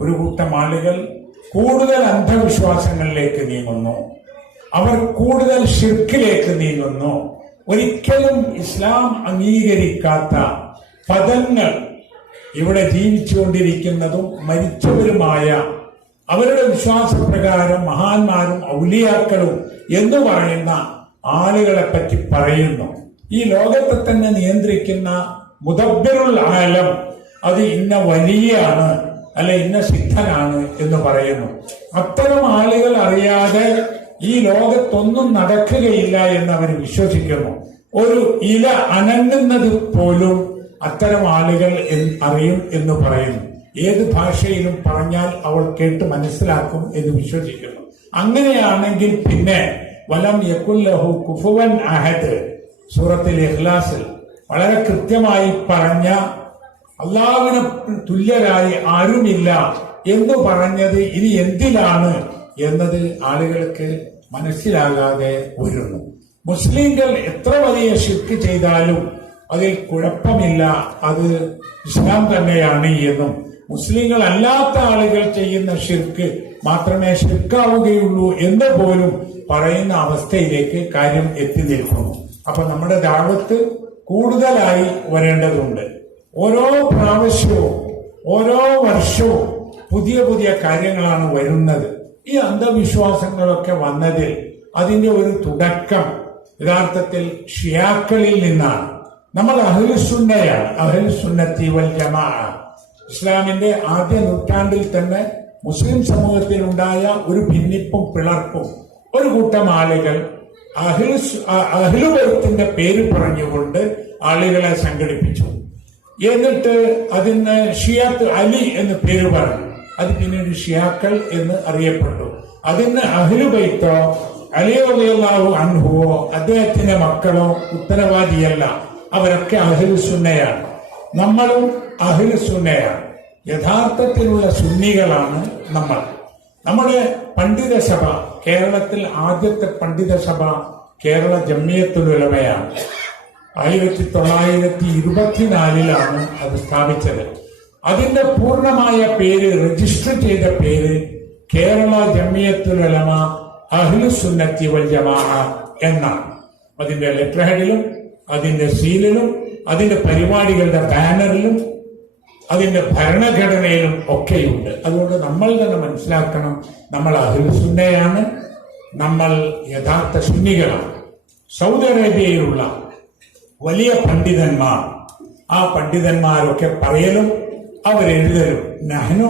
ഒരു കൂട്ടം ആളുകൾ കൂടുതൽ അന്ധവിശ്വാസങ്ങളിലേക്ക് നീങ്ങുന്നു, അവർ കൂടുതൽ ഷിർക്കിലേക്ക് നീങ്ങുന്നു. ഒരിക്കലും ഇസ്ലാം അംഗീകരിക്കാത്ത പദങ്ങൾ ഇവിടെ ജീവിച്ചുകൊണ്ടിരിക്കുന്നതും മരിച്ചവരുമായ അവരുടെ വിശ്വാസപ്രകാരം മഹാന്മാരും ഔലിയാക്കളും എന്ന് പറയുന്ന ആളുകളെ പറ്റി പറയുന്നു. ഈ ലോകത്തെ തന്നെ നിയന്ത്രിക്കുന്ന മുദബ്ബിറുൽ ആലം അത് ഇന്ന വലിയാണ്, അല്ലെ ഇന്ന സിദ്ധനാണ് എന്ന് പറയുന്നു. അത്തരം ആളുകൾ അറിയാതെ ഈ ലോകത്തൊന്നും നടക്കുകയില്ല എന്ന് അവർ വിശ്വസിക്കുന്നു. ഒരു ഇല അനങ്ങുന്നത് പോലും അത്തരം ആളുകൾ അറിയും എന്ന് പറയുന്നു. ഏത് ഭാഷയിലും പറഞ്ഞാൽ അവൾ കേട്ട് മനസ്സിലാക്കും എന്ന് വിശ്വസിക്കുന്നു. അങ്ങനെയാണെങ്കിൽ പിന്നെ വലം യകുല്ലഹു കുഫുവൻ അഹദ് സൂറത്തുൽ ഇഖ്ലാസിൽ വളരെ കൃത്യമായി പറഞ്ഞ അല്ലാഹുവിന് തുല്യരായി ആരുമില്ല എന്ന് പറഞ്ഞത് ഇനി എന്തിലാണ് എന്നത് ആളുകൾക്ക് മനസ്സിലാകാതെ വരുന്നു. മുസ്ലിങ്ങൾ എത്ര വലിയ ശിർക്ക് ചെയ്താലും അതിൽ കുഴപ്പമില്ല, അത് ഇസ്ലാം തന്നെയാണ് എന്നും മുസ്ലിങ്ങൾ അല്ലാത്ത ആളുകൾ ചെയ്യുന്ന ഷിർക്ക് മാത്രമേ ഷിർക്കാവുകയുള്ളൂ എന്ന് പോലും പറയുന്ന അവസ്ഥയിലേക്ക് കാര്യം എത്തി നിൽക്കുന്നു. അപ്പൊ നമ്മുടെ ദഅവത്ത് കൂടുതലായി വരേണ്ടതുണ്ട്. ഓരോ പ്രാവശ്യവും ഓരോ വർഷവും പുതിയ പുതിയ കാര്യങ്ങളാണ് വരുന്നത്. ഈ അന്ധവിശ്വാസങ്ങളൊക്കെ വന്നതിൽ അതിന്റെ ഒരു തുടക്കം യഥാർത്ഥത്തിൽ ഷിയാക്കളിൽ നിന്നാണ്. നമ്മൾ അഹ്ലുസുന്നയാണ്, അഹ്ലുസുന്നത്തി വൽ ജമാഅ. ഇസ്ലാമിന്റെ ആദ്യ നൂറ്റാണ്ടിൽ തന്നെ മുസ്ലിം സമൂഹത്തിൽ ഉണ്ടായ ഒരു ഭിന്നിപ്പും പിളർപ്പും ഒരു കൂട്ടം ആളുകൾ അഹ്ലുബൈത്തിന്റെ പേര് പറഞ്ഞുകൊണ്ട് ആളുകളെ സംഘടിപ്പിച്ചു. എന്നിട്ട് അതിന് ഷിയാത്ത് അലി എന്ന് പേര് പറഞ്ഞു. അത് പിന്നീട് ഷിയാക്കൾ എന്ന് അറിയപ്പെട്ടു. അതിന് അഹ്ലുബൈത്തോ അലി റളിയല്ലാഹു അൻഹുവോ അദ്ദേഹത്തിന്റെ മക്കളോ ഉത്തരവാദിയല്ല. അവരൊക്കെ അഹ്ലുസുന്നയാണ്. നമ്മളും അഹ്ലുസുന്നയാണ്. യഥാർത്ഥത്തിലുള്ള സുന്നികളാണ് നമ്മൾ. നമ്മുടെ പണ്ഡിത സഭ, കേരളത്തിൽ ആദ്യത്തെ പണ്ഡിത സഭ കേരള ജംഇയ്യത്തുൽ ഉലമയാണ്. 1924 അത് സ്ഥാപിച്ചത്. അതിന്റെ പൂർണ്ണമായ പേര്, രജിസ്റ്റർ ചെയ്ത പേര് കേരള ജംഇയ്യത്തുൽ ഉലമ അഹ്ലുസുന്നത്തി വൽ ജമാഅ എന്നാണ്. അതിന്റെ ലെറ്റർ ഹെഡിലും അതിന്റെ സീലിലും അതിന്റെ പരിപാടികളുടെ ബാനറിലും അതിന്റെ ഭരണഘടനയിലും ഒക്കെയുണ്ട്. അതുകൊണ്ട് നമ്മൾ തന്നെ മനസ്സിലാക്കണം, നമ്മൾ അഹ്ലുസുന്നയാണ്, നമ്മൾ യഥാർത്ഥ സുന്നികളാണ്. സൗദി അറേബ്യയിലുള്ള വലിയ പണ്ഡിതന്മാർ, ആ പണ്ഡിതന്മാരൊക്കെ പറയലും അവരെഴുതലും നഹ്നു